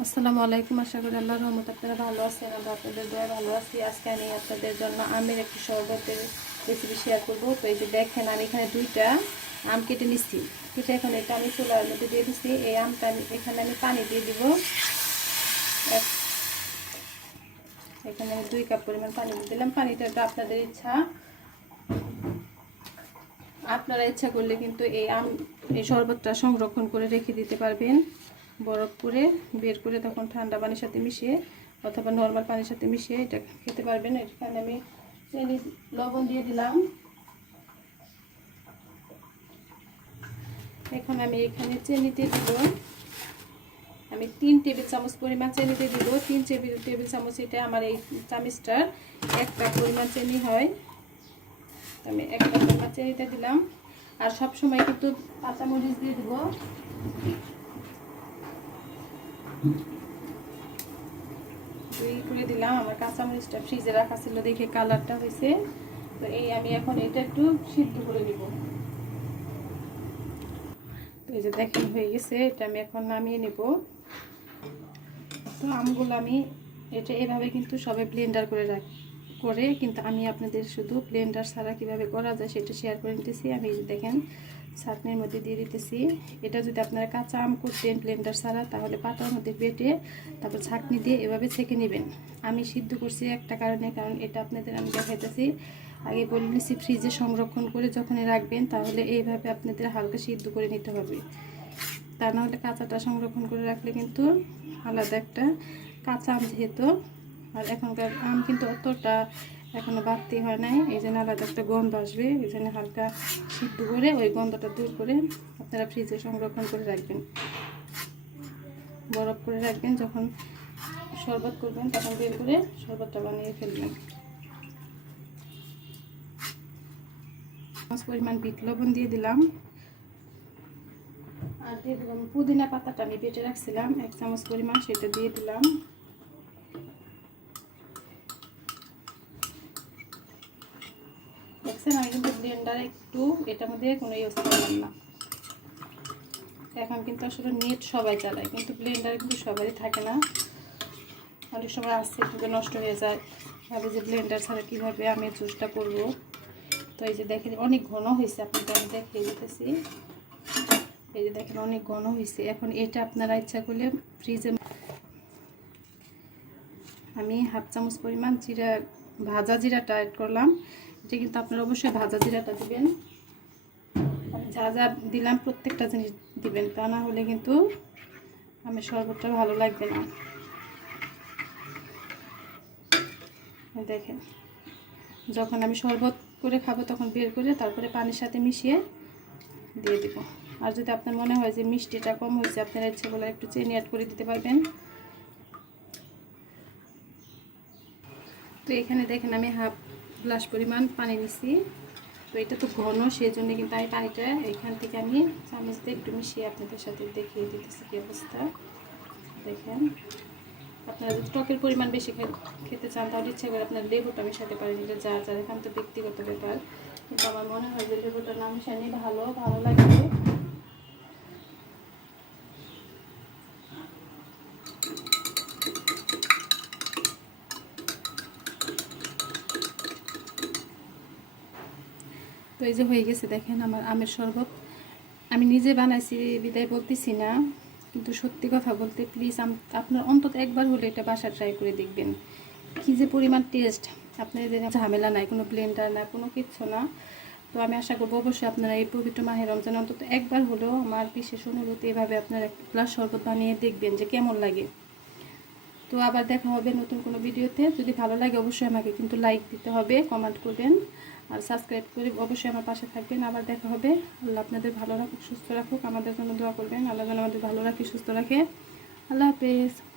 আসসালামু আলাইকুম, আশা করি আল্লাহ রহমত আপনারা ভালো আছেন, আমরা আপনাদের দোয়া ভালো আছি। আজকে আমি আপনাদের জন্য আমের একটি শরবতের রেসিপি শেয়ার করব। তো এই যে দেখেন, আমি এখানে দুইটা আম কেটে নিচ্ছি। কেটে এখন এটা আমি চুলার মধ্যে দিয়ে দিচ্ছি। এই আমটা আমি এখানে আমি পানি দিয়ে দিব। এখানে আমি দুই কাপ পরিমাণ পানি দিয়ে দিলাম। পানিটা তো আপনাদের ইচ্ছা। আপনারা ইচ্ছা করলে কিন্তু এই আম এই শরবতটা সংরক্ষণ করে রেখে দিতে পারবেন। বরফ করে বের করে তখন ঠান্ডা পানির সাথে মিশিয়ে অথবা নর্মাল পানির সাথে মিশিয়ে এটা খেতে পারবেন। এখানে আমি চিনি, লবণ দিয়ে দিলাম। এখন আমি এখানে চিনিতে দিব। আমি তিন টেবিল চামচ পরিমাণ চিনিতে দিব। তিন টেবিল টেবিল চামচ এটা আমার এই চামচটার। এক কাপ পরিমাণ চিনি হয়। আমি এক কাপ পরিমাণ চিনিতে দিলাম। আর সব সময় কিন্তু কাঁচামরিচ দিয়ে দিব। দুই করে দিলাম। আমার কাঁচামরিচটা ফ্রিজে রাখা ছিল দেখে কালারটা হয়েছে। তো এই আমি এখন এটা একটু সিদ্ধ করে নিব। তো এই যে দেখেন, হয়ে গেছে। এটা আমি এখন নামিয়ে নেব। তো আমগুলো আমি এটা এভাবে কিন্তু সবাই ব্লেন্ডার করে রাখ, করে, কিন্তু আমি আপনাদের শুধু ব্লেন্ডার ছাড়া কীভাবে করা যায় সেটা শেয়ার করে নিতেছি। আমি দেখেন চাটনির মধ্যে দিয়ে দিতেছি। এটা যদি আপনারা কাঁচা আম করতেন ব্লেন্ডার ছাড়া, তাহলে পাতার মধ্যে বেটে তারপর ছাকনি দিয়ে এভাবে ছেঁকে নেবেন। আমি সিদ্ধ করছি একটা কারণে, কারণ এটা আপনাদের আমি দেখাইতেছি। আগে বলে নিচ্ছি ফ্রিজে সংরক্ষণ করে যখনই রাখবেন, তাহলে এইভাবে আপনাদের হালকা সিদ্ধ করে নিতে হবে। তা নাহলে কাঁচাটা সংরক্ষণ করে রাখলে কিন্তু আলাদা একটা কাঁচা আম যেহেতু, আর এখনকার আম কিন্তু অতটা এখনও বাড়তি হয় নাই, এই জন্য আলাদা একটা গন্ধ আসবে, এই জন্য হালকা সিদ্ধ করে ওই গন্ধটা দূর করে আপনারা ফ্রিজে সংরক্ষণ করে রাখবেন। বরফ করে রাখবেন, যখন শরবত করবেন তখন বের করে শরবতটা বানিয়ে ফেলবেন। পরিমাণ বিট লবণ দিয়ে দিলাম। আর দিয়ে দিলাম পুদিনা পাতাটা আমি বেটে রাখছিলাম, এক চামচ পরিমাণ সেটা দিয়ে দিলাম। দেখছেন, আমি কিন্তু ব্লেন্ডার একটু এটার মধ্যে কোনো ইউজ করলাম না। এখন কিন্তু আসলে নেট সবাই চালায়, কিন্তু ব্লেন্ডার কিন্তু সবারই থাকে না। অনেক সময় আসছে কিন্তু নষ্ট হয়ে যায়। ভাবে যে ব্লেন্ডার ছাড়া কীভাবে আমি জুসটা করব? তো এই যে দেখেন, অনেক ঘন হয়েছে আপনাকে আমি দেখিয়ে দিতেছি। এই যে দেখেন, অনেক ঘন হয়েছে। এখন এটা আপনারা ইচ্ছা করলে ফ্রিজে আমি হাফ চামচ পরিমাণ জিরা, ভাজা জিরাটা অ্যাড করলাম। এটা কিন্তু আপনারা অবশ্যই ভাজা জিরাটা দিবেন। যা যা দিলাম প্রত্যেকটা জিনিস দিবেন, তা না হলে কিন্তু আমি শরবতটা ভালো লাগবে না। দেখেন, যখন আমি শরবত করে খাব তখন বের করে তারপরে পানির সাথে মিশিয়ে দিয়ে দিব। আর যদি আপনার মনে হয় যে মিষ্টিটা কম হয়েছে, আপনারা ইচ্ছে বলে একটু চিনি অ্যাড করে দিতে পারবেন। তো এখানে দেখেন আমি হাফ গ্লাস পরিমাণ পানি নিছি তো এটা তো ঘন সেই জন্য কিন্তু আমি পানিটা এখান থেকে আমি চামচ দিয়ে একটু মিশিয়ে আপনাদের সাথে দেখিয়ে দিতেছি কী অবস্থা। দেখেন, আপনারা যদি টকের পরিমাণ বেশি খেতে চান, তাহলে ইচ্ছা করে আপনার লেবুটা মেশাতে পারেন। এটা যা যা এখান তো ব্যক্তিগত ব্যাপার। কিন্তু আমার মনে হয় যে লেবুটা না মেশানি ভালো ভালো লাগবে। তো এই যে হয়ে গেছে দেখেন আমার আমের শরবত। আমি নিজে বানাইছি, বিদায় বলতেছি না, কিন্তু সত্যি কথা বলতে প্লিজ আপনার অন্তত একবার হলে এটা বাসা ট্রাই করে দেখবেন। কী যে পরিমাণ টেস্ট আপনাদের ঝামেলা নাই, কোনো ব্লেন্ডার না কোনো কিচ্ছু না। তো আমি আশা করব অবশ্যই আপনারা এই পবিত্র মাহের রমজান অন্তত একবার হলেও আমার বিশেষ অনুরোধ, এভাবে আপনারা এক গ্লাস শরবত বানিয়ে দেখবেন যে কেমন লাগে। তো আবার দেখা হবে নতুন কোনো ভিডিওতে যদি ভালো লাগে অবশ্যই আমাকে কিন্তু লাইক দিতে হবে কমেন্ট করবেন। আর সাবস্ক্রাইব করে অবশ্যই আমার পাশে থাকবেন। আবার দেখা হবে। আল্লাহ আপনাদের ভালো রাখুক, সুস্থ রাখুক। আমাদের জন্য দোয়া করবেন। আল্লাহ যেন আমাদের ভালো রাখি, সুস্থ রাখে। আল্লাহ হাফেজ।